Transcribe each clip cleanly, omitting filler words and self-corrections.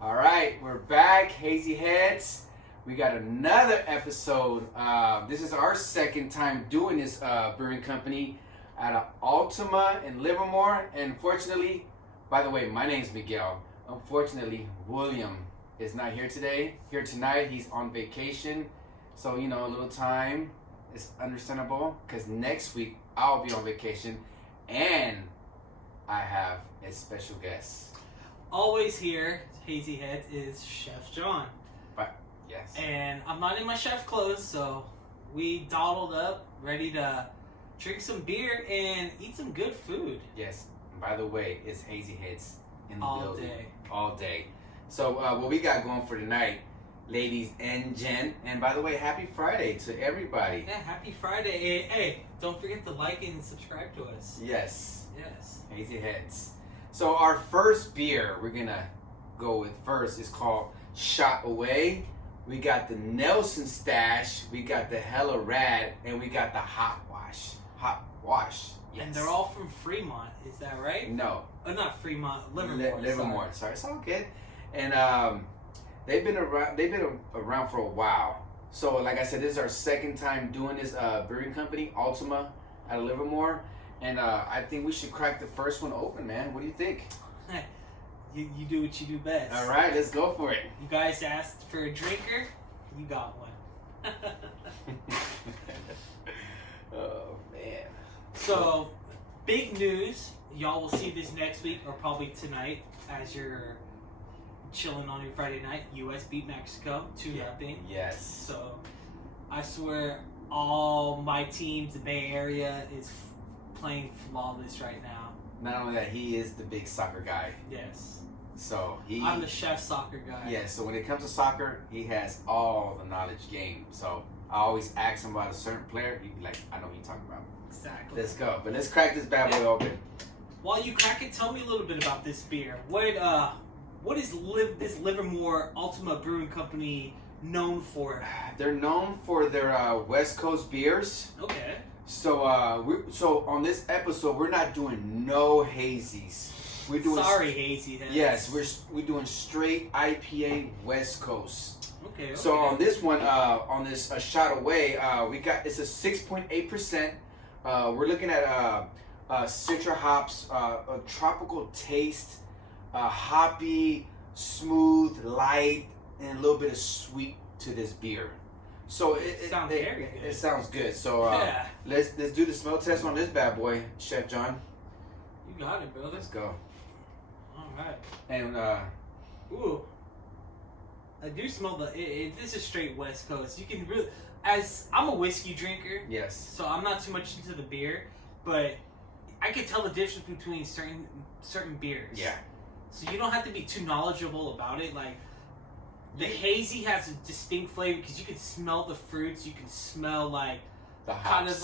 All right, we're back, Hazy Heads. We got another episode. This is our second time doing this brewing company out of Altamont in Livermore. And fortunately, by the way, my name's Miguel. Unfortunately, William is not here today. Here tonight, he's on vacation. So, a little time is understandable because next week I'll be on vacation and I have a special guest. Always here, Hazy Heads, is Chef John. But yes. And I'm not in my chef clothes, so we doddled up, ready to drink some beer and eat some good food. Yes. And by the way, it's Hazy Heads in the All building. day. All day. So what we got going for tonight, ladies and gent. And by the way, happy Friday to everybody. Yeah, happy Friday. Hey, don't forget to like and subscribe to us. Yes. Yes. Hazy Heads. So our first beer we're gonna go with first is called Shot Away. We got the Nelson Stash, we got the Hella Rad, and we got the Hot Wash. Hot Wash. Yes. And they're all from Fremont, is that right? No. Oh, not Fremont, Livermore. Livermore. Sorry, it's all good. And they've been around for a while. So like I said, this is our second time doing this brewing company, Altamont out of Livermore. And I think we should crack the first one open, man. What do you think? You do what you do best. All right, let's go for it. You guys asked for a drinker, you got one. Oh, man. So, big news. Y'all will see this next week or probably tonight as you're chilling on your Friday night. U.S. beat Mexico 2-0. Yes. So, I swear all my teams, the Bay Area, is playing flawless right now. Not only that, he is the big soccer guy. Yes. So I'm the chef soccer guy. Yeah, so when it comes to soccer, he has all the knowledge game. So I always ask him about a certain player, he'd be like, I know who you're talking about. Exactly. Let's go. But let's crack this bad boy open. While you crack it, tell me a little bit about this beer. What is this Livermore Altamont Brewing Company known for? They're known for their West Coast beers. Okay. So on this episode, we're not doing no hazies. We're doing Hazy Heads. Yes, we're doing straight IPA West Coast. Okay. So on this one, on this Shot Away, it's a 6.8%. We're looking at citra hops, a tropical taste, hoppy, smooth, light, and a little bit of sweet to this beer. So it sounds very good. It sounds good. So yeah. let's do the smell test on this bad boy, Chef John. You got it, brother. Let's go. All right. And ooh, I do smell this is straight West Coast. You can really, as I'm a whiskey drinker. Yes. So I'm not too much into the beer, but I can tell the difference between certain beers. Yeah. So you don't have to be too knowledgeable about it. Like the hazy has a distinct flavor because you can smell the fruits. You can smell like the hops. kind of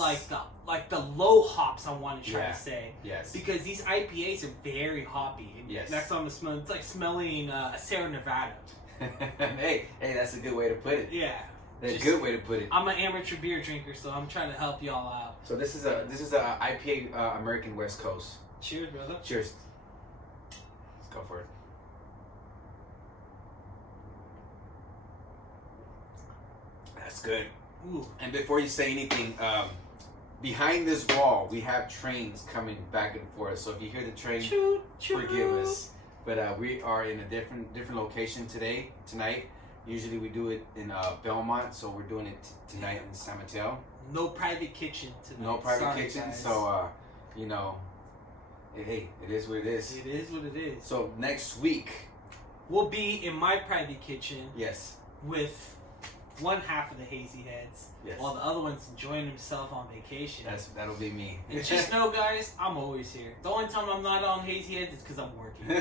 like the low hops. I want to try to say. Yes. Because these IPAs are very hoppy. And yes. That's what I'm smelling. It's like smelling a Sierra Nevada. hey, that's a good way to put it. Yeah. That's a good way to put it. I'm an amateur beer drinker, so I'm trying to help y'all out. So this is a IPA American West Coast. Cheers, brother. Cheers. Let's go for it. That's good. Ooh. And before you say anything, behind this wall we have trains coming back and forth. So if you hear the train, choo, choo. Forgive us. But we are in a different location tonight. Usually we do it in Belmont, so we're doing it tonight in San Mateo. No private kitchen tonight. No private kitchen, guys. so hey, it is what it is. It is what it is. So next week we'll be in my private kitchen. Yes. With one half of the Hazy Heads, yes, while the other one's enjoying himself on vacation. That'll be me. And just know, guys, I'm always here. The only time I'm not on Hazy Heads is because I'm working.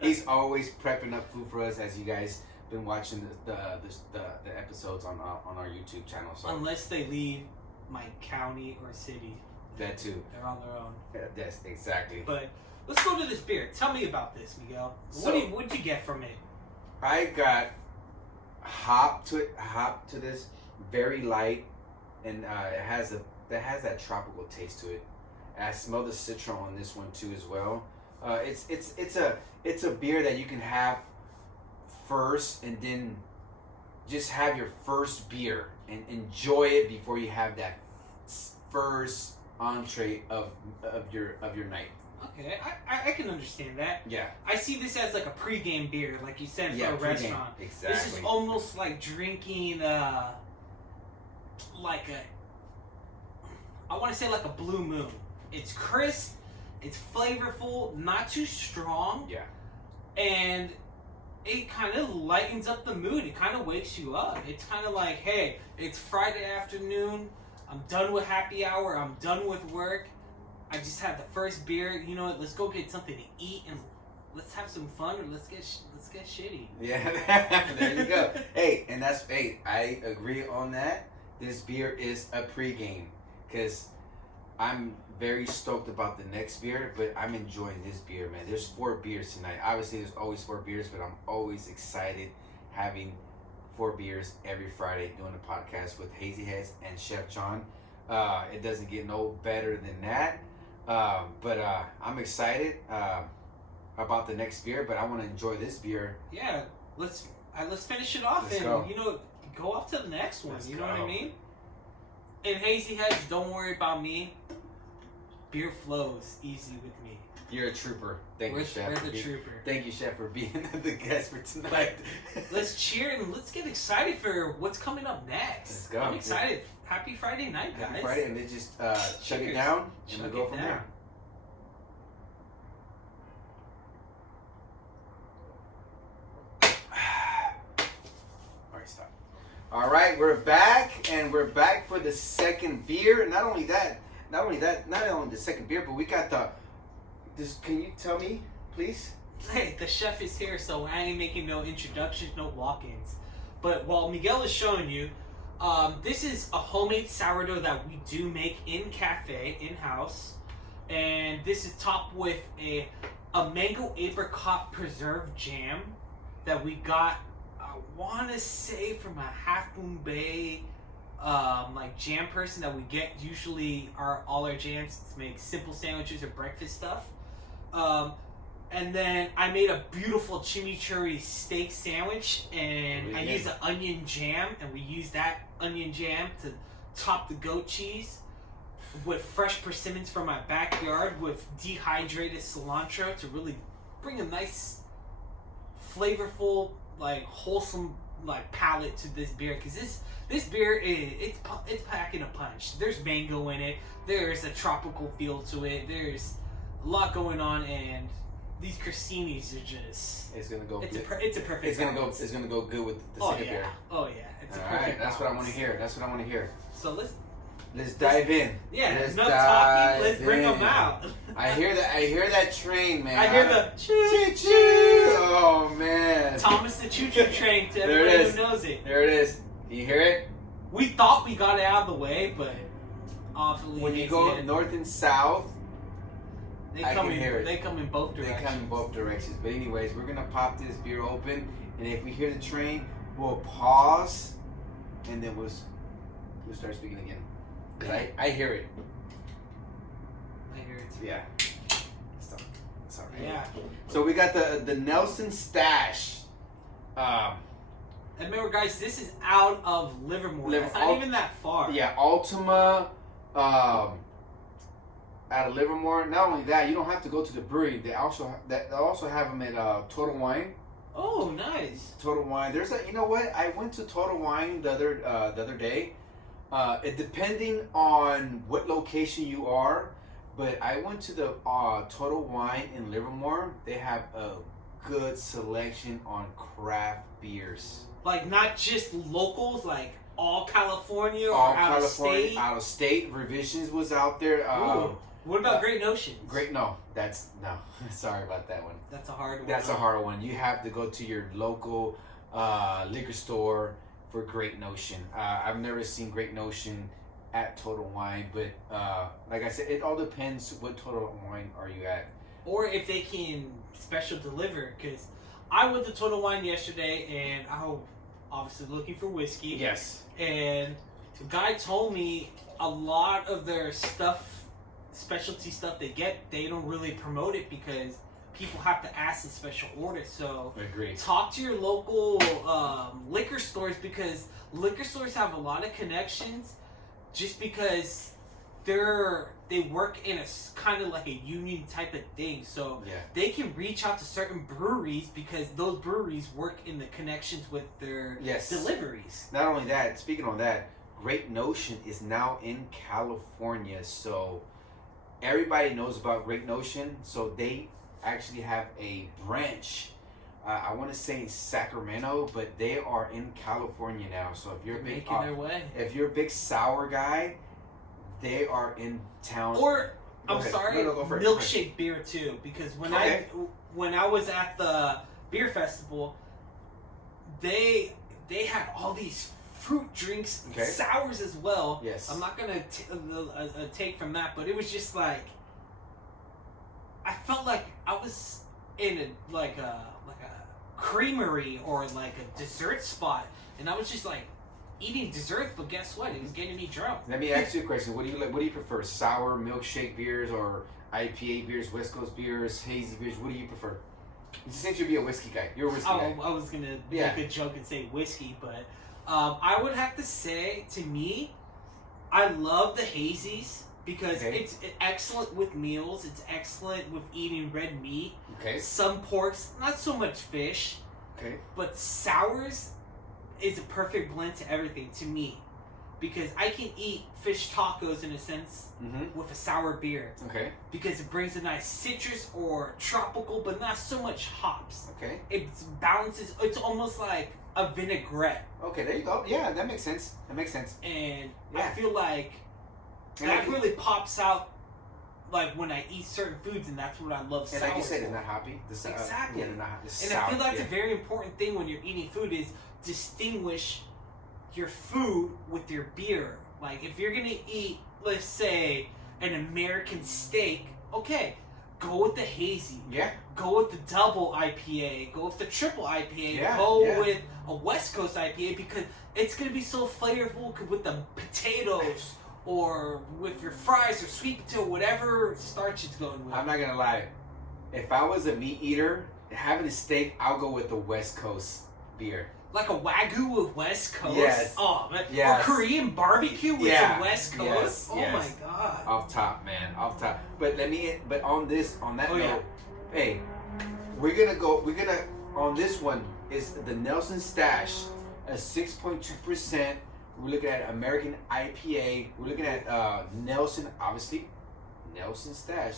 He's always prepping up food for us, as you guys been watching the episodes on our YouTube channel. So unless they leave my county or city, that too, they're on their own. Yes, exactly. But let's go to this beer. Tell me about this, Miguel. So, what'd you get from it? I got hop to this, very light, and it has that tropical taste to it. And I smell the citron on this one too as well. It's a beer that you can have first, and then just have your first beer and enjoy it before you have that first entree of your night. Okay, I can understand that. Yeah. I see this as like a pregame beer, like you said, for a pregame. restaurant. Exactly. This is almost like drinking like I want to say like a Blue Moon. It's crisp, it's flavorful, not too strong. Yeah. And it kind of lightens up the mood. It kind of wakes you up. It's kind of like, hey, it's Friday afternoon. I'm done with happy hour. I'm done with work. I just had the first beer. You know what? Let's go get something to eat and let's have some fun, or let's get shitty. Yeah, there you go. Hey, I agree on that. This beer is a pregame because I'm very stoked about the next beer, but I'm enjoying this beer, man. There's 4 beers tonight. Obviously, there's always 4 beers, but I'm always excited having 4 beers every Friday doing a podcast with Hazy Heads and Chef John. It doesn't get no better than that. But I'm excited about the next beer, but I want to enjoy this beer. Yeah, let's finish it off and go. Go off to the next one. Let's you know go. what I mean? And Hazy Heads, don't worry about me. Beer flows easy with me. You're a trooper. Thank you, Chef. We're the trooper. Thank you, Chef, for being the guest for tonight. Let's cheer and let's get excited for what's coming up next. Let's go. I'm excited. Happy Friday night, guys. Happy Friday, and they just chug it Cheers. down, and Chug we'll go it from down. there. All right, stop. All right, we're back, and we're back for the second beer. Not only the second beer, but we got this. Can you tell me, please? Hey, the chef is here, so I ain't making no introductions, no walk-ins. But while Miguel is showing you, this is a homemade sourdough that we do make in cafe, in-house. And this is topped with a mango apricot preserved jam that we got, I want to say, from a Half Moon Bay like jam person that we get usually all our jams to make simple sandwiches or breakfast stuff. And then I made a beautiful chimichurri steak sandwich, and I used an onion jam, and we used that onion jam to top the goat cheese with fresh persimmons from my backyard with dehydrated cilantro to really bring a nice, flavorful, like wholesome, like palate to this beer. Because this beer it's packing a punch. There's mango in it. There's a tropical feel to it. There's a lot going on, and these crossinis are just. It's gonna go. It's a perfect. It's gonna go good with the second beer. Oh yeah. It's All a perfect. right, that's what I want to hear. That's what I want to hear. So Let's dive in. Yeah, let's enough talking. Let's bring in. them out. I hear that train, man. I hear the choo choo. Oh man. Thomas the Choo Choo Train to There it everybody is. who knows it. There it is. Do you hear it? We thought we got it out of the way, but obviously When you go north and south, I can hear it. They come in both directions. They come in both directions. But anyways, we're gonna pop this beer open, and if we hear the train, we'll pause, and then we'll start speaking again. 'Cause I hear it. I hear it too. Yeah. It's all right. Yeah. So we got the Nelson Stash. And remember, guys, this is out of Livermore. It's not even that far. Yeah, Altamont, out of Livermore. Not only that, you don't have to go to the brewery. They also have them at Total Wine. Oh, nice. Total Wine. You know what? I went to Total Wine the other day. It depending on what location you are, but I went to the Total Wine in Livermore. They have a good selection on craft beers. Like not just locals, like all California or All out California, of state. out of state. Revisions was out there. Ooh. What about Great Notions? No. Sorry about that one. That's a hard one. That's a hard one. You have to go to your local liquor store for Great Notion. I've never seen Great Notion at Total Wine, but like I said, it all depends what Total Wine are you at. Or if they can special deliver, because I went to Total Wine yesterday, and I was obviously looking for whiskey. Yes. And the guy told me a lot of their stuff, specialty stuff they get, they don't really promote it because people have to ask in special orders. So Agreed. talk to your local liquor stores, because liquor stores have a lot of connections just because they work in a kind of like a union type of thing. So they can reach out to certain breweries because those breweries work in the connections with their deliveries. Not only that, speaking on that, Great Notion is now in California. So everybody knows about Great Notion. So they actually have a branch. I want to say Sacramento, but they are in California now. So if you're a big, making their way. If you're a big sour guy, they are in town. Or Go I'm ahead. sorry, No, go for it. milkshake beer too. Because when I was at the beer festival, they had all these fruit drinks, sours as well. Yes. I'm not gonna take from that, but it was just like I felt like I was in a creamery or like a dessert spot, and I was just like eating dessert, but guess what? It was getting me drunk. Let me ask you a question. What do you like? What do you prefer? Sour milkshake beers or IPA beers, West Coast beers, hazy beers? What do you prefer? Since you'd be a whiskey guy, you're a whiskey guy. I was gonna make a joke and say whiskey, but I would have to say, to me, I love the hazies because it's excellent with meals. It's excellent with eating red meat. Okay. Some porks, not so much fish. Okay. But sours is a perfect blend to everything to me, because I can eat fish tacos in a sense with a sour beer. Okay. Because it brings a nice citrus or tropical, but not so much hops. Okay. It balances. It's almost like a vinaigrette. Okay, there you go. Yeah, that makes sense. That makes sense. And I feel like that really pops out, like when I eat certain foods, and that's what I love. And like you said, it's not hoppy. Exactly. Yeah, not hoppy. And I feel that's a very important thing when you're eating food, is distinguish your food with your beer. Like if you're gonna eat, let's say, an American steak, okay, go with the hazy. Yeah. Go with the double IPA. Go with the triple IPA. Yeah, Go with a West Coast IPA, because it's gonna be so flavorful with the potatoes or with your fries or sweet potato, whatever starch it's going with. I'm not gonna lie. If I was a meat eater having a steak, I'll go with the West Coast beer. Like a Wagyu with West Coast? Yes. Oh, man. Yes. Or Korean barbecue with some West Coast? Yes. Oh my god. Off top, man. Off top. But on that note, hey, on this one is the Nelson Stash, a 6.2%. We're looking at American IPA. We're looking at Nelson, obviously. Nelson Stash,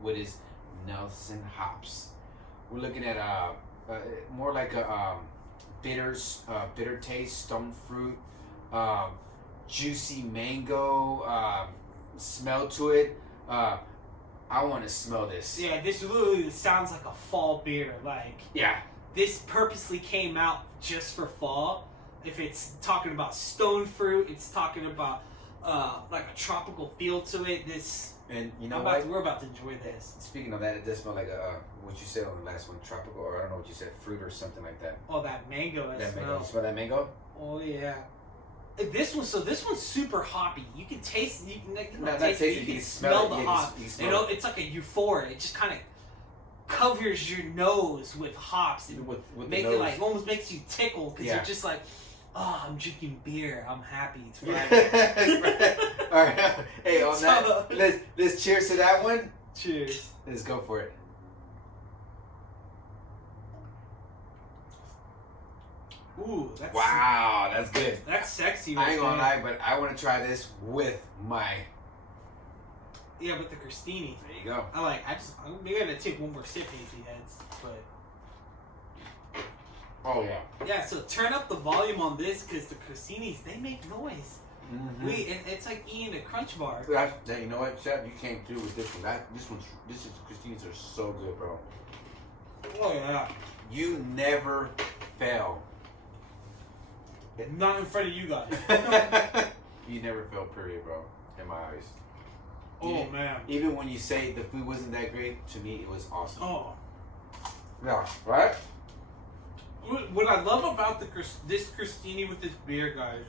what is Nelson hops. We're looking at more like a bitter taste, stone fruit, juicy mango smell to it. I want to smell this. Yeah, this literally sounds like a fall beer. Like, this purposely came out just for fall. If it's talking about stone fruit, it's talking about like a tropical feel to it. And you know we're about to enjoy this. Speaking of that, it does smell like what you said on the last one, tropical, or I don't know what you said, fruit or something like that. Oh, that mango! You smell that mango? Oh yeah. This one's super hoppy. You can taste. You can smell the hop. It's like a euphoria. It just kind of covers your nose with hops and with make it like almost makes you tickle, because you're just like, oh, I'm drinking beer. I'm happy. It's Friday. All right. Hey, on that, let's cheers to that one. Cheers. Let's go for it. Ooh, that's good. That's sexy. I ain't gonna lie, but I want to try this with my. Yeah, with the crostini. There you go. I'm maybe gonna take one more sip, Hazy Heads, but. Oh yeah. Yeah, so turn up the volume on this, because the crostinis, they make noise. Mm-hmm. It's like eating a Crunch Bar. You know what, Chef? You came through with this one. This crostinis are so good, bro. Oh yeah. You never fail. Not in front of you guys. You never fail, period, bro. In my eyes. Oh man. Even when you say the food wasn't that great, to me it was awesome. Oh. Yeah. Right. What I love about this crostini with this beer, guys,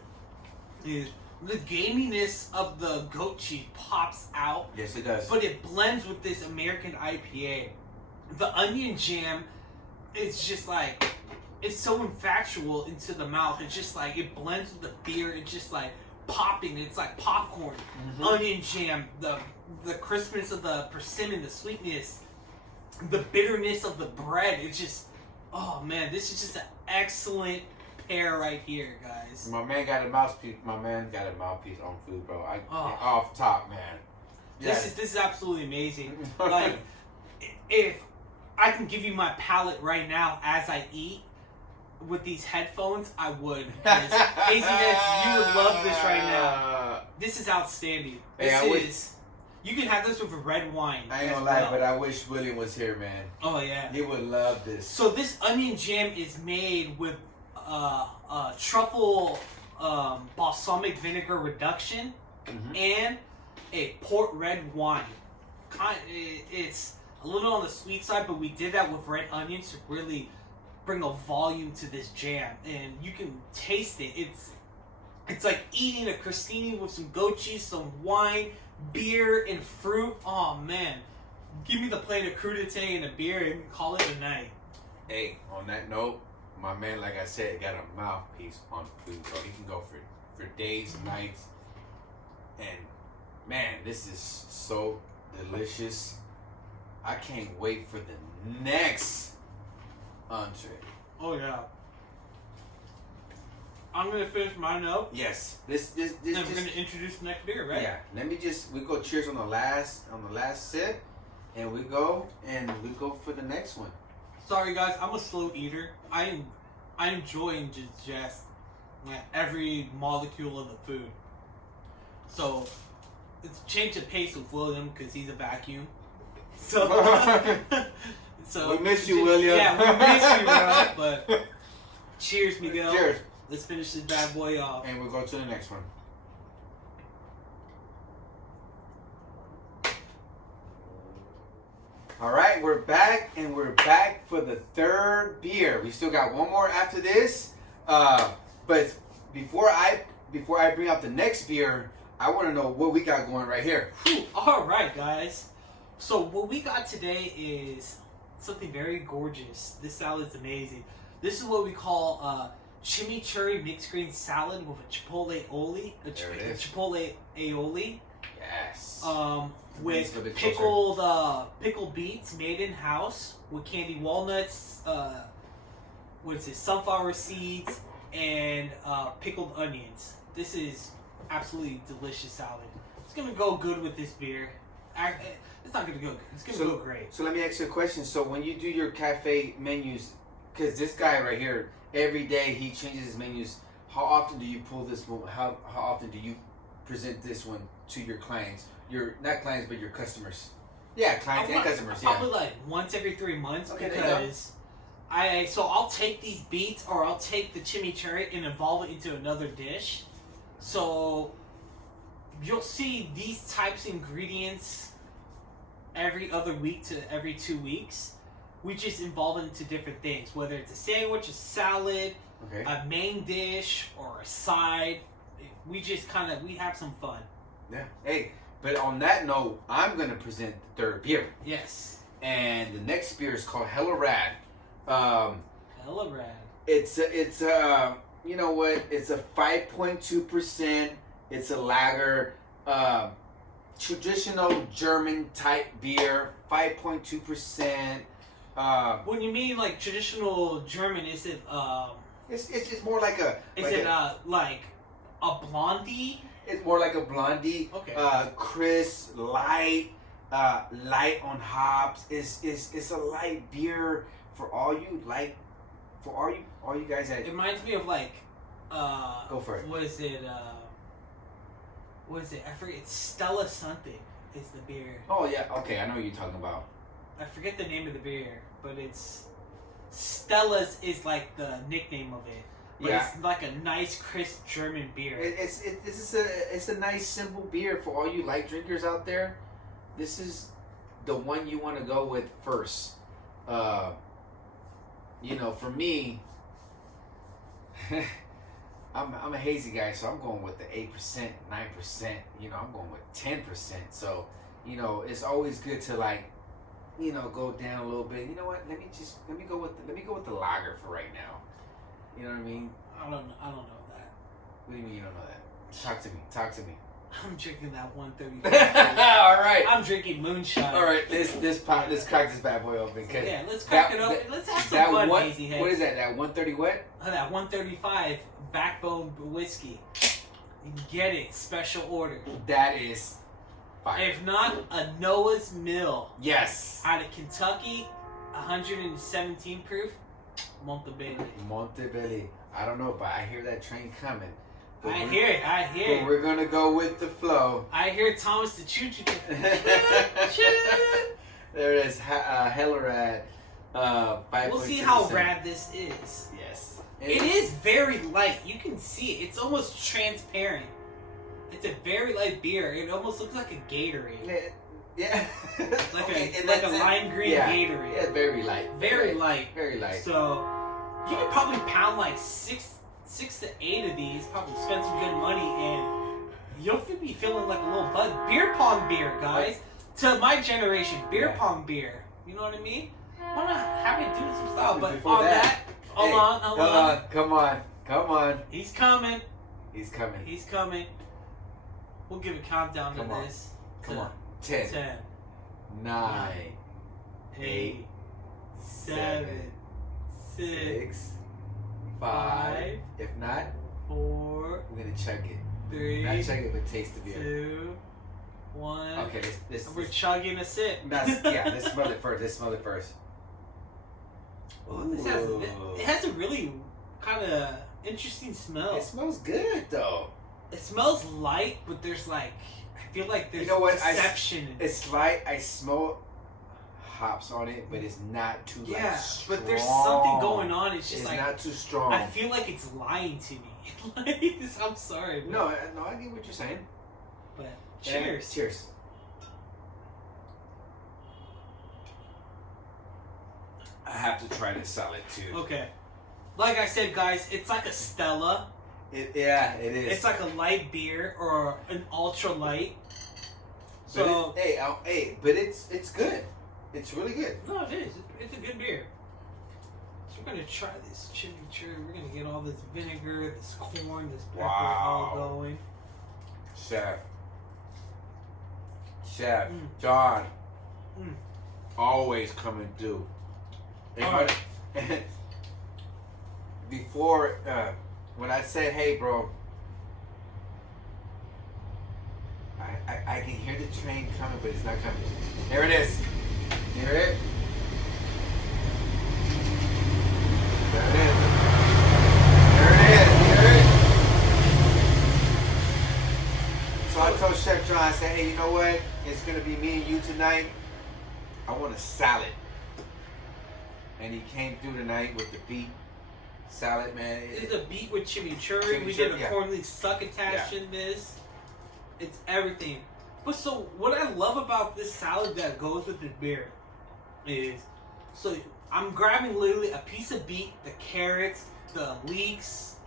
is the gaminess of the goat cheese pops out. Yes, it does. But it blends with this American IPA. the onion jam is just like, it's so infactual into the mouth. It's just like, it blends with the beer. It's just like popping. It's like popcorn. Onion jam, the crispness of the persimmon, the sweetness, the bitterness of the bread. It's just, oh man, this is just an excellent pair right here, guys. My man got a mouthpiece. My man got a mouthpiece on food, bro. Off top, man. Yes. This is absolutely amazing. Like, if I can give you my palate right now as I eat with these headphones, I would. Hazy Heads, you would love this right now. This is outstanding. You can have this with a red wine. I ain't gonna lie, but I wish William was here, man. Oh yeah, he would love this. So this onion jam is made with truffle balsamic vinegar reduction and a port red wine. It's a little on the sweet side, but we did that with red onions to really bring a volume to this jam, and you can taste it. It's like eating a crostini with some goat cheese, some wine, beer, and fruit. Oh man, give me the plate of crudité and a beer and call it a night. Hey, on that note, my man, like I said, got a mouthpiece on food, so he can go for days and nights. And man, this is so delicious. I can't wait for the next entree. Oh yeah. I'm gonna finish mine up. Yes. This. And we're gonna introduce the next beer, right? Yeah. Let me we go cheers on the last sip, and we go for the next one. Sorry guys, I'm a slow eater. I enjoy and just like every molecule of the food. So it's a change of pace with William because he's a vacuum. So we miss you, William. Yeah, we miss you, bro. But cheers, Miguel. Cheers. Let's finish this bad boy off. And we'll go to the next one. All right, we're back, and we're back for the third beer. We still got one more after this. But before I bring out the next beer, I want to know what we got going right here. All right, guys. So what we got today is something very gorgeous. This salad is amazing. This is what we call chimichurri mixed green salad with a chipotle aioli. Chipotle aioli. Yes. With pickled beets made in house with candied walnuts. Sunflower seeds and pickled onions. This is absolutely delicious salad. It's gonna go good with this beer. It's not gonna go good. It's gonna go great. So let me ask you a question. So when you do your cafe menus, because this guy right here, every day he changes his menus. How often do you pull this one? How often do you present this one to your clients? Your not clients, but your customers. Yeah, clients and customers. Yeah. Probably like once every 3 months, okay, because I'll take these beets or I'll take the chimichurri and evolve it into another dish. So you'll see these types of ingredients every other week to every 2 weeks. We just evolve it into different things, whether it's a sandwich, a salad, a main dish, or a side. We just we have some fun. Yeah. Hey, but on that note, I'm gonna present the third beer. Yes. And the next beer is called Hella Rad. Hella Rad. It's you know what? It's a 5.2%. It's a lager, traditional German type beer, 5.2%. When you mean like traditional German, is it It's more like a. Like a blondie? It's more like a blondie. Okay. Crisp, light, light on hops. It's a light beer for all you guys that. It reminds me of like. Go for it. What is it? I forget. It's Stella something. Is the beer? Oh yeah. Okay, I know what you're talking about. I forget the name of the beer, but it's Stella's is like the nickname of it. But it's like a nice, crisp German beer. It's a nice, simple beer for all you light drinkers out there. This is the one you want to go with first. For me, I'm a hazy guy, so I'm going with the 8%, 9%. I'm going with 10%. So, it's always good to go down a little bit. You know what? Let me go with the lager for right now. You know what I mean? I don't know that. What do you mean you don't know that? Talk to me. I'm drinking that 135. All right. I'm drinking moonshine. All right. Let's crack this bad boy open. Yeah, let's crack it open. Let's have some fun, Hazy Heads. What is that? That 130 what? That 135 backbone whiskey. You can get it special order. That is fire. If not, a Noah's Mill. Yes. Out of Kentucky, 117 proof. Montebello. I don't know, but I hear that train coming. I hear it. But we're gonna go with the flow. I hear Thomas the Choo Choo. There it is. Hella rad. 5.2%. We'll see how rad this is. Yes. It is very light. You can see it. It's almost transparent. It's a very light beer. It almost looks like a Gatorade. Yeah. like a lime green Gatorade. Yeah, very light. Very light. Very light. So you could probably pound like six to 8 of these, probably spend some good money, and you'll be feeling like a little buzz. Beer pong beer, guys. To my generation, beer pong beer. You know what I mean? Why not have it do some style? But before on that, hold on. Come on. He's coming. He's coming. We'll give a countdown to this. Come on. 10, 9, 8, 7, 6, 5. If not, 4. we're gonna chug it. 3. Not chug it, but taste the beer. 2. 1. Okay, We're chugging a sip. Let's smell it first. Ooh, it has a really kind of interesting smell. It smells good though. It smells light, but there's I feel like there's deception. It's light. I smell hops on it, but it's not too strong. But there's something going on. It's not too strong. I feel like it's lying to me. I'm sorry. No, I get what you're saying. But cheers. Cheers. I have to try this salad too. Okay. Like I said, guys, it's like a Stella. It is. It's like a light beer or an ultra light. So but it's good. It's really good. No, it is. It's a good beer. So we're gonna try this chimichurri. We're gonna get all this vinegar, this corn, this pepper all going. Chef John, always come and do. Before, when I said, "Hey, bro," I can hear the train coming, but it's not coming. There it is. Hear it? There it is. There it is. Hear it? So I told Chef John, I said, "Hey, you know what? It's gonna be me and you tonight. I want a salad." And he came through tonight with the beet salad, man. It's a beet with chimichurri. We get a corn leaf succotash in this. It's everything. But so what I love about this salad that goes with this beer is, so I'm grabbing literally a piece of beet, the carrots, the leeks,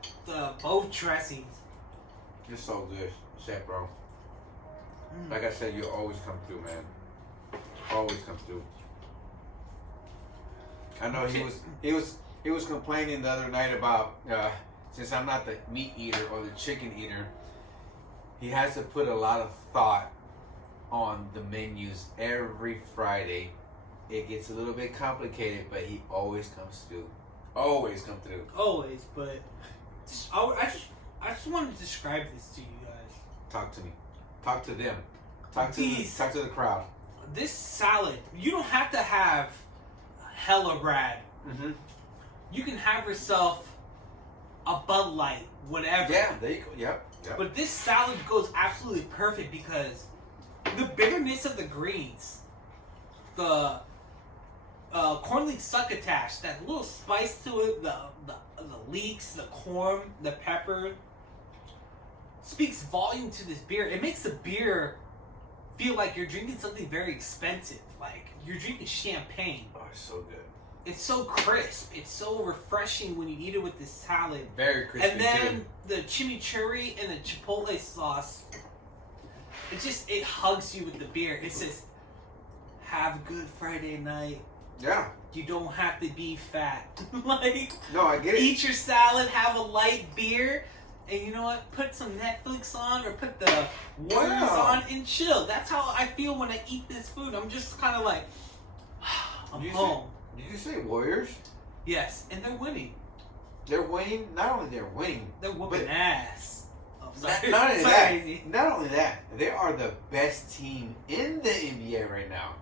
both dressings. It's so good, Chef, bro. Like I said, you always come through, man. Always come through. I know he was complaining the other night about since I'm not the meat eater or the chicken eater, he has to put a lot of thought on the menus every Friday. It gets a little bit complicated, but he always comes through. Always come through. Always, but I just want to describe this to you guys. Talk to me. Talk to them. Talk to the crowd. This salad, you don't have to have hella rad. Mm-hmm. You can have yourself a Bud Light, whatever. Yeah, there you go. Yep. But this salad goes absolutely perfect because the bitterness of the greens, the corn leaf succotash, that little spice to it, the leeks, the corn, the pepper, speaks volume to this beer. It makes the beer feel like you're drinking something very expensive, like you're drinking champagne. Oh, it's so good. It's so crisp. It's so refreshing when you eat it with this salad. Very crispy. And then the chimichurri and the chipotle sauce, it hugs you with the beer. It says, have a good Friday night. Yeah. You don't have to be fat. Like, no, I get it. Eat your salad, have a light beer, and you know what? Put some Netflix on or put the Warriors on and chill. That's how I feel when I eat this food. I'm just kind of like, I'm home. Did you say Warriors? Yes, and they're winning. They're winning. Not only they're winning, they're whooping ass. Oh, sorry. Not only that. Not only that. They are the best team in the NBA right now.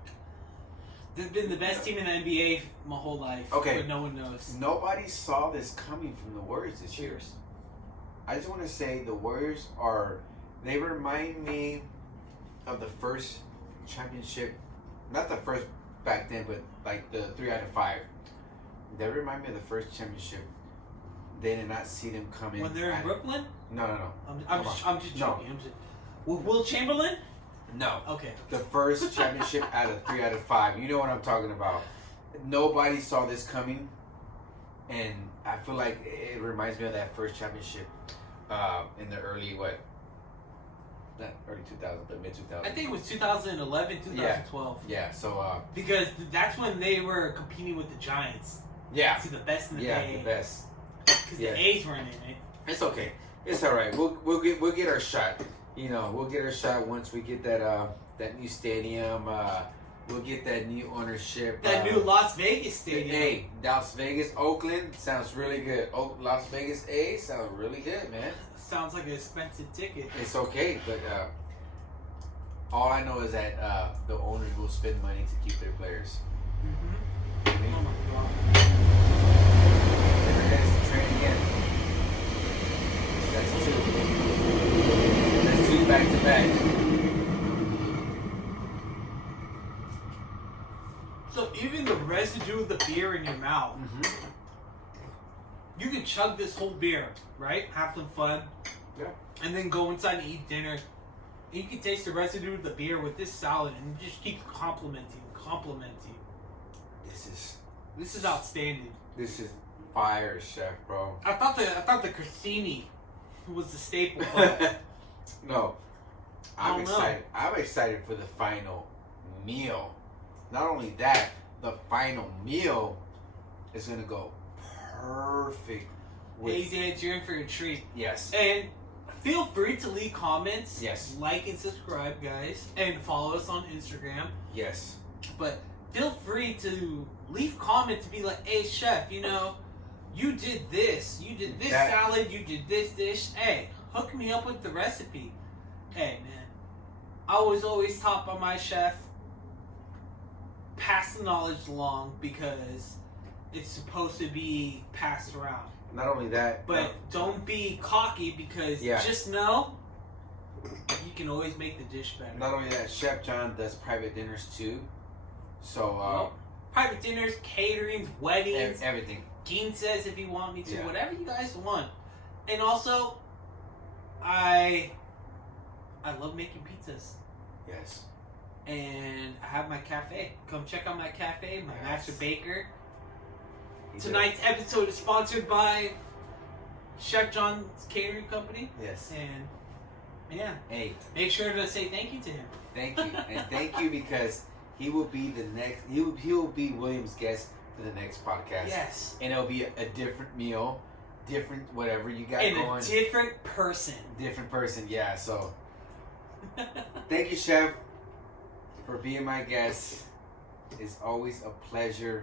They've been the best team in the NBA my whole life. Okay. But no one knows. Nobody saw this coming from the Warriors this year. I just want to say the Warriors they remind me of the first championship, not the first back then, but like the 3 out of 5. They remind me of the first championship. They did not see them coming. When they're in Brooklyn? No. I'm just joking. With Will Chamberlain? No. Okay. The first championship out of 3 out of 5. You know what I'm talking about. Nobody saw this coming, and I feel like it reminds me of that first championship in the early not early 2000s, but mid 2000s. I think it was 2011, 2012. Yeah. So because that's when they were competing with the Giants. Yeah. To the best in the Bay. Yeah, the best. Because the A's weren't in it. It's okay. It's all right. We'll get our shot. You know, we'll get our shot once we get that new stadium. We'll get that new ownership. That new Las Vegas stadium. Hey, Las Vegas, Oakland sounds really good. Las Vegas A sounds really good, man. Sounds like an expensive ticket. It's okay, but all I know is that the owners will spend money to keep their players. Mm-hmm. Oh my God. Never has to train again. That's 2. That's 2 back to back. So even the residue of the beer in your mouth, you can chug this whole beer, right? Have some fun. Yeah. And then go inside and eat dinner. And you can taste the residue of the beer with this salad and just keep complimenting. This is outstanding. This is fire, chef, bro. I thought the crostini was the staple. But no. I'm excited. Know. I'm excited for the final meal. Not only that, the final meal is gonna go perfect. Hazy, you're in for a treat. Yes. And feel free to leave comments. Yes. Like and subscribe, guys, and follow us on Instagram. Yes. But feel free to leave comments to be like, "Hey, chef, you know, you did this. You did this salad. You did this dish. Hey, hook me up with the recipe." Hey, man, I was always taught by my chef. Pass the knowledge along because it's supposed to be passed around. Not only that, but don't be cocky because just know you can always make the dish better. Not only that, Chef John does private dinners too. So private dinners, caterings, weddings, everything. Dean says if you want me to, whatever you guys want. And also, I love making pizzas. Yes. And I have my cafe. Come check out my cafe, my master baker. Tonight's episode is sponsored by Chef John's Catering Company. Yes. And hey, make sure to say thank you to him. Thank you, and thank you because he will be the next. He will be William's guest for the next podcast. Yes. And it'll be a different meal, different whatever you got and going. And a different person. Different person, yeah. So, thank you, Chef, for being my guest. It's always a pleasure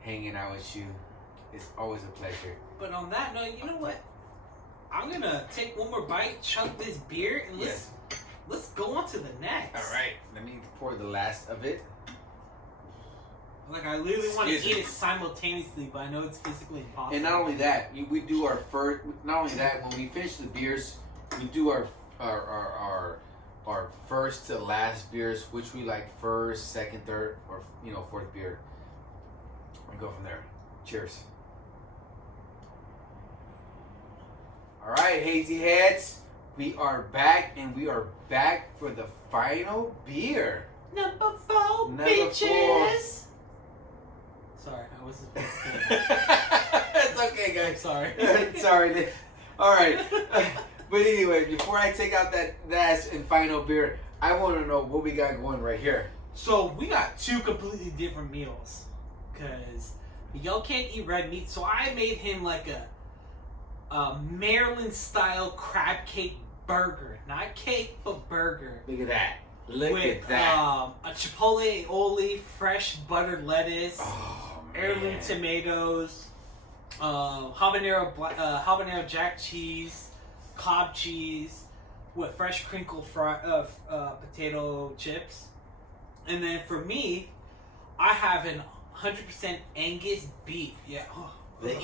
hanging out with you. It's always a pleasure. But on that note, you know what? I'm gonna take one more bite, chug this beer, and let's go on to the next. All right, let me pour the last of it. Like I literally want to eat it simultaneously, but I know it's physically impossible. And not only that, we do our first. Not only that, when we finish the beers, we do our first to last beers, which we like first, second, third, or fourth beer. We go from there. Cheers. All right, Hazy Heads, we are back, and we are back for the final beer. Number 4, bitches. Sorry, I wasn't supposed to. It's okay, guys. Sorry. Sorry. All right. But anyway, before I take out that last and final beer, I want to know what we got going right here. So we got two completely different meals because Miguel can't eat red meat, so I made him like a Maryland style crab cake burger, not cake but burger. Look at that. Look with, at that. A chipotle aioli, fresh buttered lettuce, heirloom Man. tomatoes, habanero jack cheese, cob cheese, with fresh crinkle potato chips. And then for me, I have an 100% Angus beef. Yeah. Oh, The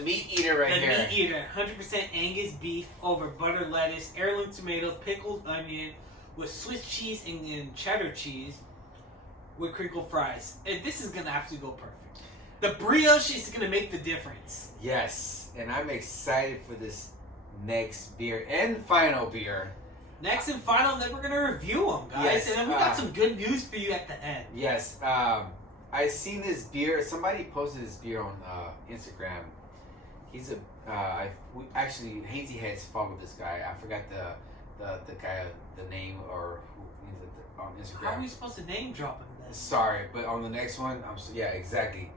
meat eater right here. The meat eater, 100% Angus beef over buttered lettuce, heirloom tomatoes, pickled onion, with Swiss cheese and cheddar cheese, with crinkle fries. And this is gonna absolutely go perfect. The brioche is gonna make the difference. Yes, and I'm excited for this next beer and final beer. Next and final, and then we're gonna review them, guys. Yes, and then we got some good news for you at the end. Yes, I seen this beer. Somebody posted this beer on Instagram. He's actually Hazy Heads follow this guy. I forgot the guy, the name or who on Instagram. How are we supposed to name drop him this? Sorry, but on the next one, exactly.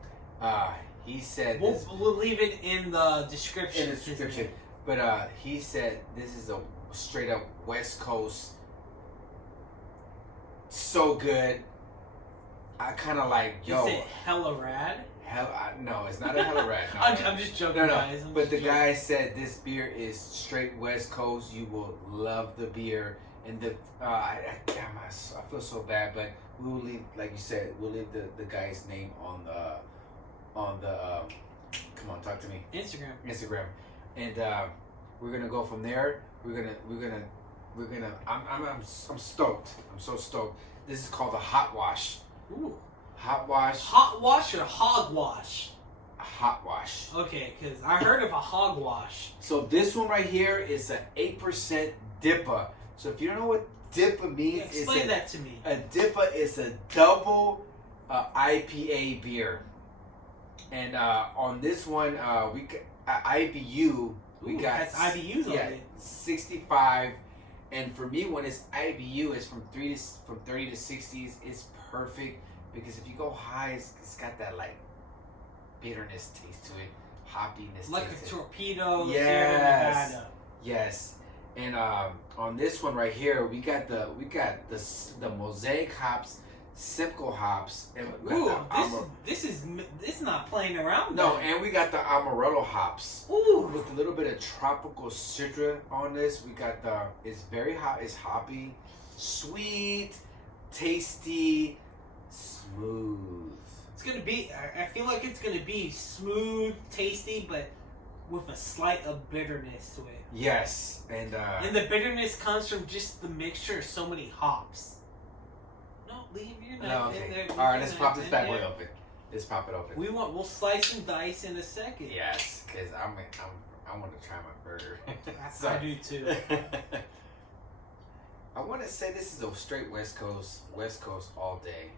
He said we'll leave it in the description. In the description, but he said this is a straight up West Coast. So good. I kind of like, yo. Is it hella rad? No, it's not a hella rad. No, I'm just joking, guys. But the guy said this beer is straight West Coast. You will love the beer. And I feel so bad, but we will leave, like you said, we'll leave the guy's name on the come on, talk to me. Instagram. And we're gonna go from there. We're gonna I'm stoked. I'm so stoked. This is called the Hot Wash. Ooh. Hot Wash. Hot wash or hog wash? Hot Wash. Okay, because I heard of a hog wash. So this one right here is an 8% DIPA. So if you don't know what DIPA means, explain that to me. A DIPA is a double IPA beer. And on this one, we IBU. We got that's IBUs on it. 65. And for me, when it's IBU, it's from 30 to 60s. It's perfect because if you go high, it's got that like bitterness taste to it, hoppiness, like taste a torpedo. Yes. Yes. And on this one right here, we got the Mosaic hops, Simcoe hops, and we got this is not playing around. No, and we got the Amaretto hops. Ooh, with a little bit of tropical citra on this. We got it's very hot. It's hoppy, sweet, tasty, smooth. It's gonna be. I feel like it's gonna be smooth, tasty, but with a slight of bitterness to it. Yes, and the bitterness comes from just the mixture of so many hops. No, leave your knife in there. All right, let's pop this bad boy open. Let's pop it open. We'll slice and dice in a second. Yes, because I want to try my burger. I do too. I want to say this is a straight West Coast all day.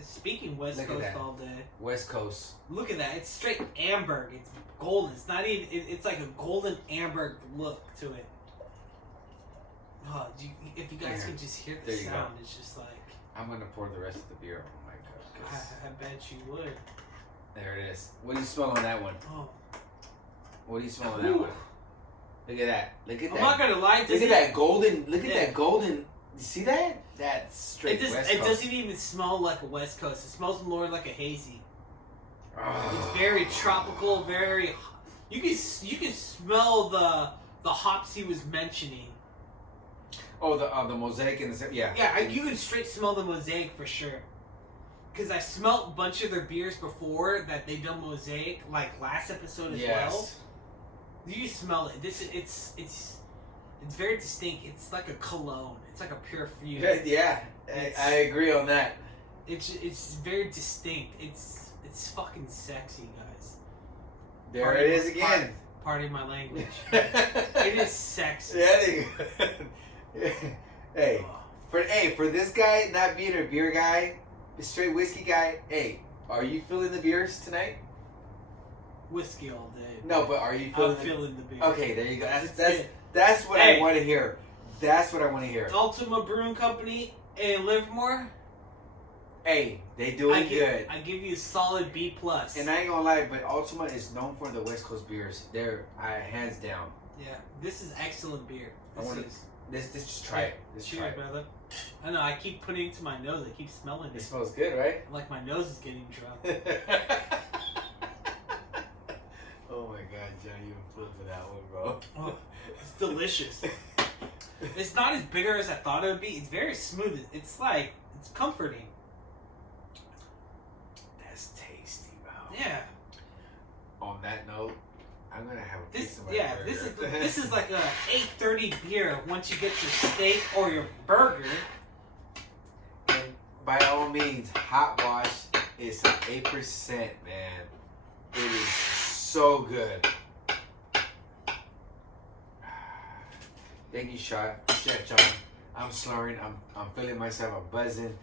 Speaking West Coast all day. West Coast. Look at that. It's straight amber. It's golden. It's not even. It's like a golden amber look to it. Oh, if you guys can just hear the sound, it's just like. I'm gonna pour the rest of the beer on my cup. I bet you would. There it is. What do you smell on that one? Oh. What do you smell on that one? Look at that. Look at that. I'm not gonna lie. Look at that golden. Look at that golden. You see that? That's straight West Coast. It doesn't even smell like a West Coast. It smells more like a hazy. Oh. It's very tropical. Very. You can smell the hops he was mentioning. Oh, the mosaic and the Yeah, you can straight smell the mosaic for sure. Because I smelled a bunch of their beers before that they done mosaic, like last episode as well. You smell it. It's very distinct. It's like a cologne. It's like a perfume. Yeah, I agree on that. It's very distinct. It's fucking sexy, guys. It is again. Pardon my language. It is sexy. Hey, for this guy not being a beer guy, a straight whiskey guy. Hey, are you feeling the beers tonight? Whiskey all day. No, but are you feeling? I'm feeling the beer. Okay, there you go. That's what I want to hear. That's what I want to hear. Altamont Brewing Company in Livermore. Hey, they doing good. I give you a solid B plus. And I ain't gonna lie, but Altamont is known for the West Coast beers. They're hands down. Yeah, this is excellent beer. This just try it. Cheers, brother. I know. I keep putting it to my nose. I keep smelling it. It smells good, right? Like my nose is getting drunk. Oh my God, John, you flipped for that one, bro. Oh, it's delicious. It's not as bitter as I thought it would be. It's very smooth. It's comforting. That's tasty, bro. Yeah. On that note, I'm gonna have a piece of my burger. This is like a 8:30 beer once you get your steak or your burger. And by all means, Hot Wash is 8%, man. It is so good. Thank you, Chef John. I'm slurring. I'm feeling myself. I'm buzzing.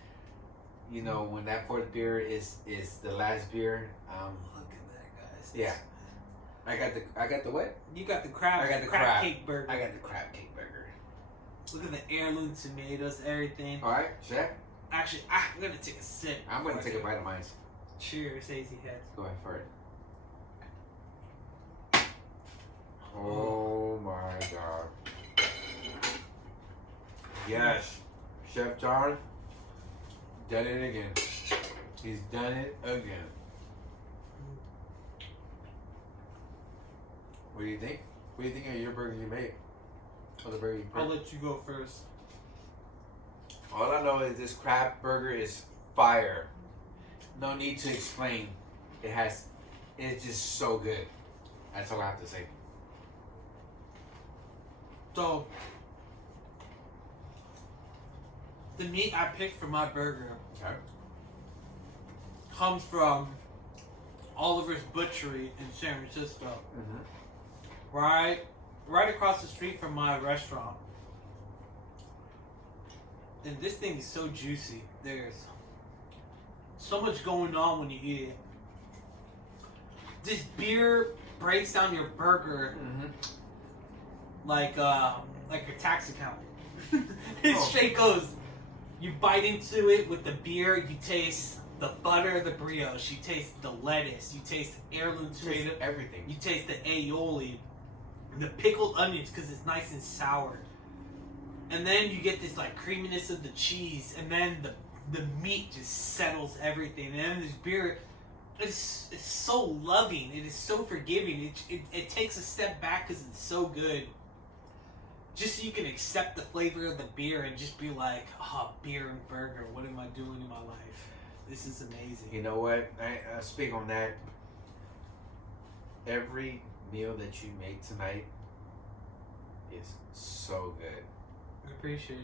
You know, when that fourth beer is the last beer. Look at that, guys. Yeah. I got the what? You got the crab. I got the crab cake burger. I got the crab cake burger. Look at the heirloom tomatoes, everything. All right, Chef. Actually, I'm gonna take a sip. I'm gonna take a bite of mine. Cheers, Hazy Head. Go ahead for it. Oh my God. Yes, Chef John done it again. He's done it again. What do you think? What do you think of your burger you made? Or the burger you I'll let you go first. All I know is this crab burger is fire. No need to explain. It's just so good. That's all I have to say. So, the meat I picked for my burger comes from Oliver's Butchery in San Francisco. Mm-hmm. Right across the street from my restaurant. And this thing is so juicy. There's so much going on when you eat it. This beer breaks down your burger like a tax account. It straight goes. You bite into it with the beer. You taste the butter of the brioche. You taste the lettuce. You taste the heirloom tomato. Everything. You taste the aioli. And the pickled onions because it's nice and sour. And then you get this like creaminess of the cheese. And then the meat just settles everything. And then this beer, it's so loving. It is so forgiving. It takes a step back because it's so good. Just so you can accept the flavor of the beer and just be like, oh, beer and burger, what am I doing in my life? This is amazing. You know what? I speak on that. Every meal that you make tonight is so good. I appreciate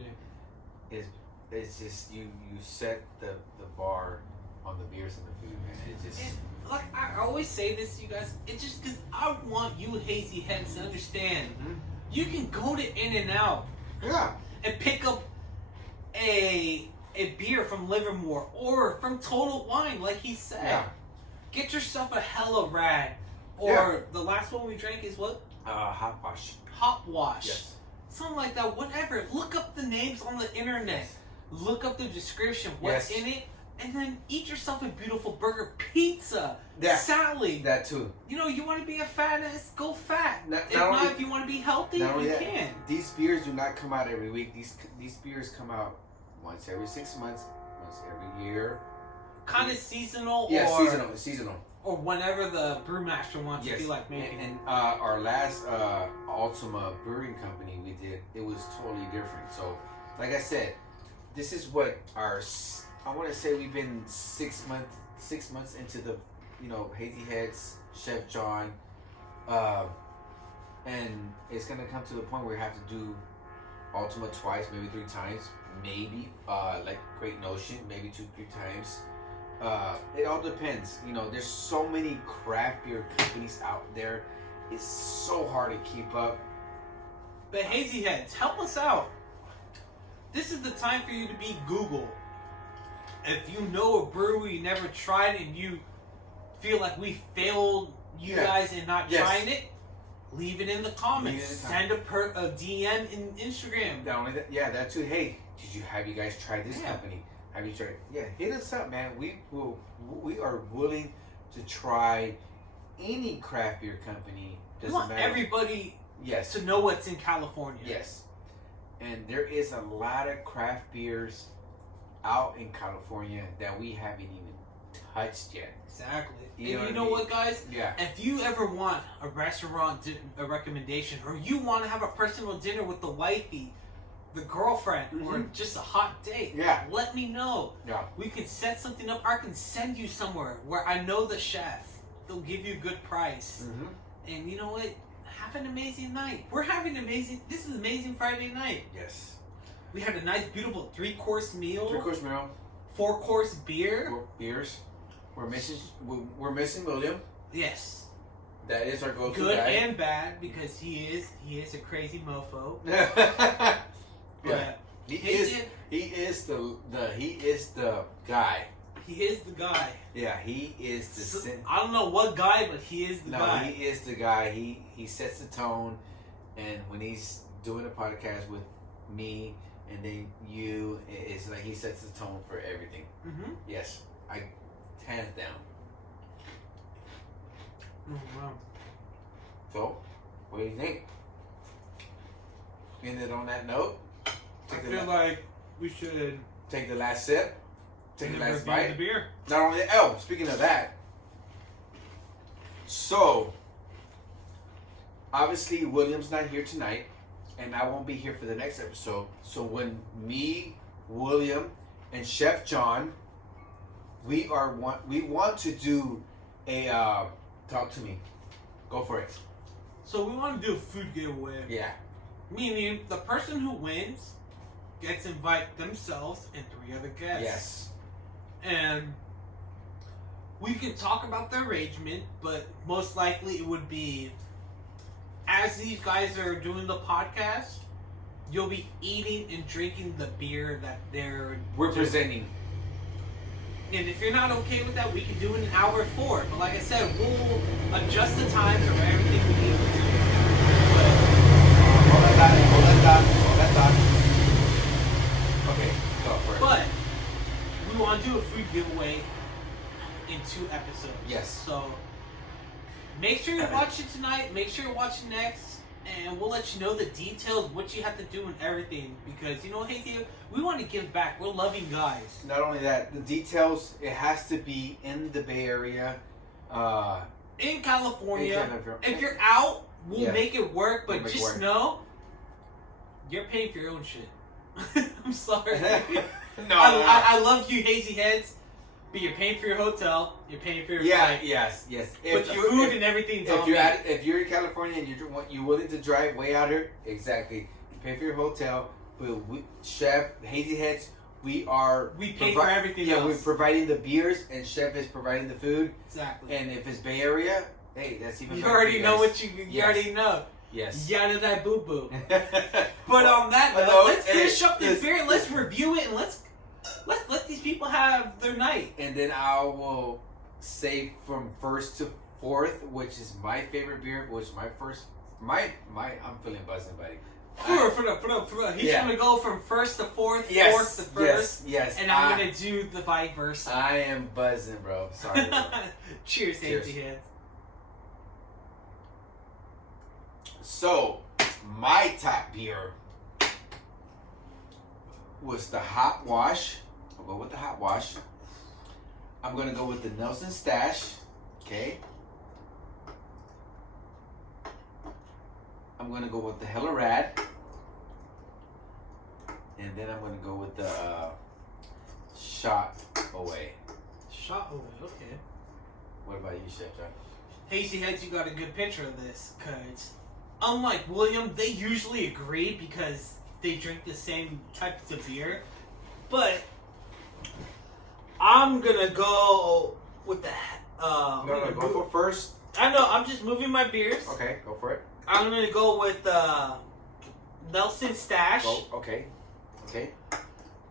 it. It's just you set the bar on the beers and the food, man. It just like I always say this to you guys. It's just because I want you hazy heads to understand. You can go to In-N-Out, and pick up a beer from Livermore or from Total Wine, like he said. Yeah. Get yourself a Hella Rad, or the last one we drank is what? Hot Wash. Hot Wash. Yes. Something like that. Whatever. Look up the names on the internet. Look up the description. What's in it. And then eat yourself a beautiful burger, pizza, salad. That too. You know, you want to be a fat ass, go fat. If you want to be healthy, you can. These beers do not come out every week. These beers come out once every 6 months, once every year. Kind of seasonal. Yeah, seasonal. Or whenever the brewmaster wants to feel like making. And our last Altamont Brewing Company we did, it was totally different. So, like I said, this is what I want to say we've been 6 months into the, Hazy Heads, Chef John, and it's gonna come to the point where we have to do Altamont twice, maybe 3 times, maybe like Great Notion, maybe 2-3 times. It all depends. There's so many craft beer companies out there. It's so hard to keep up. But Hazy Heads, help us out. This is the time for you to be Google. If you know a brewery you never tried and you feel like we failed you guys in not trying it, leave it in the comments. Send a DM in Instagram. Not only that, that too. Hey, have you guys tried this company? Have you tried? Yeah, hit us up, man. We are willing to try any craft beer company. We want everybody yes to know what's in California. Yes, and there is a lot of craft beers out in California that we haven't even touched yet. Exactly. You and know what, guys? Yeah. If you ever want a restaurant a recommendation, or you want to have a personal dinner with the wifey, the girlfriend, or just a hot date, yeah, let me know. Yeah. We can set something up. I can send you somewhere where I know the chef. They'll give you a good price. And you know what? Have an amazing night. We're having this is amazing Friday night. Yes. We had a nice, beautiful 3-course meal. 3-course meal. 4-course beer. 4 beers. We're missing William. Yes. That is our go-to Good guy. and bad, because he is a crazy mofo. Yeah. He is the guy. He is the guy. Yeah, he is the. I don't know what guy, but he is the guy. No, he is the guy. He sets the tone, and when he's doing a podcast with me and then you, it's like he sets the tone for everything. Yes, hands down. Wow. So, what do you think? End it on that note. I feel like we should take the last sip. Take the last bite. The beer. Not only that, oh, speaking of that. So, obviously William's not here tonight, and I won't be here for the next episode. So when me, William, and Chef John, we want to do a talk to me. Go for it. So we want to do a food giveaway. Yeah. Meaning the person who wins gets to invite themselves and 3 other guests. Yes. And we can talk about the arrangement, but most likely it would be, as these guys are doing the podcast, you'll be eating and drinking the beer that we're presenting. And if you're not okay with that, we can do it in hour 4. But like I said, we'll adjust the times or everything we need to do. Hold that. Okay, go for it. But we want to do a food giveaway in 2 episodes. Yes. So make sure you watch it tonight. Make sure you watch it next, and we'll let you know the details, what you have to do, and everything. Because you know, Hazy, we want to give back. We're loving guys. Not only that, the details. It has to be in the Bay Area, in California. If you're out, we'll make it work. But just know, you're paying for your own shit. I'm sorry. No, I love you, Hazy Heads, but you're paying for your hotel, you're paying for your flight. Yes. But your food and everything's on me. If you're in California and you're willing to drive way out here, exactly. You pay for your hotel. But Chef, Hazy Heads, we pay for everything else. Yeah, we're providing the beers, and Chef is providing the food. Exactly. And if it's Bay Area, hey, that's even better. You already know what you already know. Yes. Yada that boo boo. But on that note, let's finish up this beer. Let's review it, and let's let these people have their night. And then I will say from 1st to 4th, which is my favorite beer, which I'm feeling buzzing, buddy. He's gonna go from 1st to 4th, 4th to 1st. Yes. And I'm gonna do the vice versa. I am buzzing, bro. Sorry, bro. Cheers, Hazy Heads. So, my top beer was the Hot Wash. I'll go with the Hot Wash. I'm going to go with the Nelson Stash. Okay. I'm going to go with the Hella Rad. And then I'm going to go with the Shot Away. Shot Away, okay. What about you, Chef John? Hazy Heads, you got a good picture of this, because unlike William, they usually agree because they drink the same types of beer. But I'm gonna go with the. No, go for first. I know. I'm just moving my beers. Okay, go for it. I'm gonna go with Nelson Stash. Go. Okay.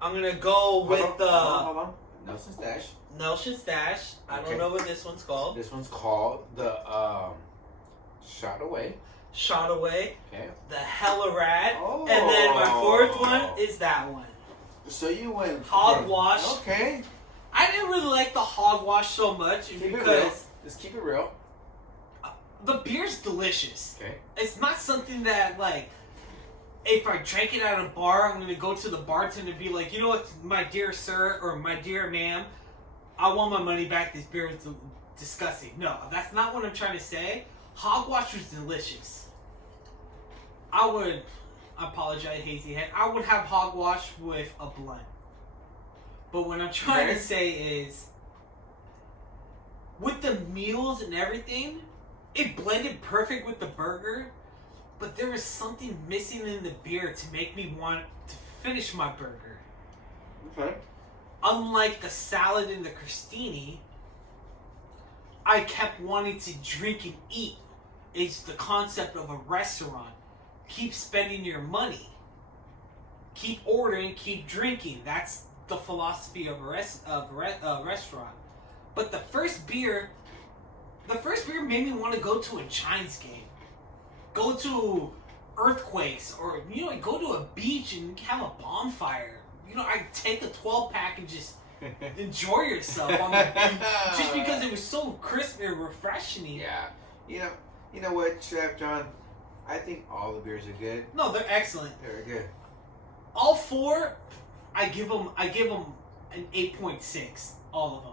I'm gonna go with the hold on. Nelson Stash. Nelson Stash. I don't know what this one's called. This one's called the Shot Away. Shot Away. Okay. The Hella Rad. Oh. And then my 4th one is that one. So you went hogwash. Okay. I didn't really like the hogwash so much Keep it real. because Just keep it real. the beer's delicious. Okay. It's not something that, like, if I drank it at a bar, I'm gonna go to the bartender and be like, you know what, my dear sir or my dear ma'am, I want my money back. This beer is disgusting. No, that's not what I'm trying to say. Hogwash was delicious. I apologize, Hazy Head. I would have hogwash with a blunt. But what I'm trying to say is, with the meals and everything, it blended perfect with the burger, but there was something missing in the beer to make me want to finish my burger. Okay. Unlike the salad and the crostini, I kept wanting to drink and eat. It's the concept of a restaurant. Keep spending your money. Keep ordering, keep drinking. That's the philosophy of a restaurant. But the first beer made me want to go to a Giants game. Go to earthquakes, or, you know, go to a beach and have a bonfire. You know, I take a 12-pack and just enjoy yourself on the just because it was so crisp and refreshing. Yeah. You know what, Chef John? I think all the beers are good. No, they're excellent. They're good. All four, I give them an 8.6. All of them.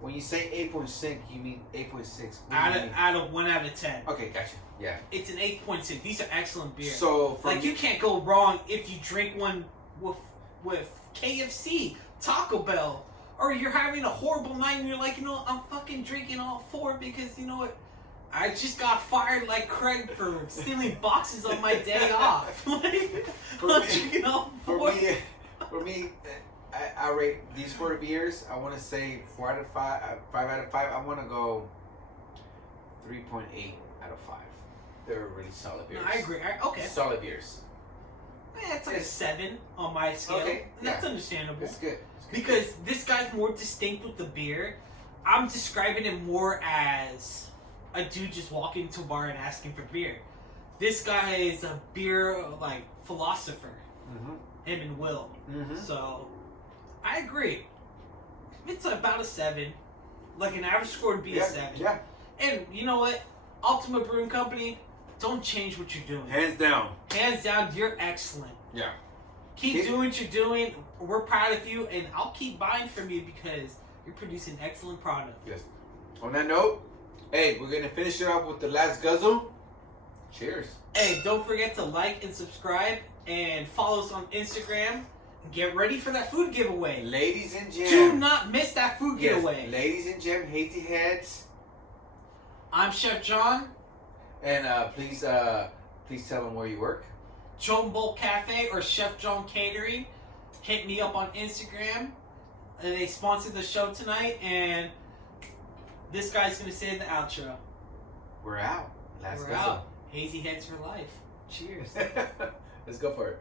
When you say 8.6, you mean 8.6. Out of 1 out of 10. Okay, gotcha. Yeah. It's an 8.6. These are excellent beers. So, like, you can't go wrong if you drink one with KFC, Taco Bell, or you're having a horrible night and you're like, you know, I'm fucking drinking all four because, you know what, I just got fired like Craig for stealing boxes on my day off. Like, I'm drinking all four. For me, I rate these 4 beers. I want to say 4 out of 5, 5 out of 5. I want to go 3.8 out of 5. They're really solid beers. No, I agree. Okay. Solid beers. Yeah, it's like a 7 on my scale. Okay. That's understandable. It's good. Because this guy's more distinct with the beer. I'm describing it more as a dude just walking to a bar and asking for beer. This guy is a beer, like, philosopher. Mm-hmm. Him and Will. Mm-hmm. So, I agree. It's about a 7. Like, an average score would be a 7. Yeah. And you know what? Ultimate Brewing Company, don't change what you're doing. Hands down. Hands down, you're excellent. Yeah. Keep doing what you're doing. We're proud of you, and I'll keep buying from you because you're producing excellent product. Yes. On that note, hey, we're going to finish it off with the last guzzle. Cheers. Hey, don't forget to like and subscribe and follow us on Instagram. Get ready for that food giveaway. Ladies and gents. Do not miss that food Yes, giveaway. Ladies and gents, Hazy Heads. I'm Chef John. And please tell them where you work. John Bolt Cafe or Chef John Catering. Hit me up on Instagram. And they sponsored the show tonight. And this guy's going to say the outro. We're out. We're out. Hazy Heads for life. Cheers. Let's go for it.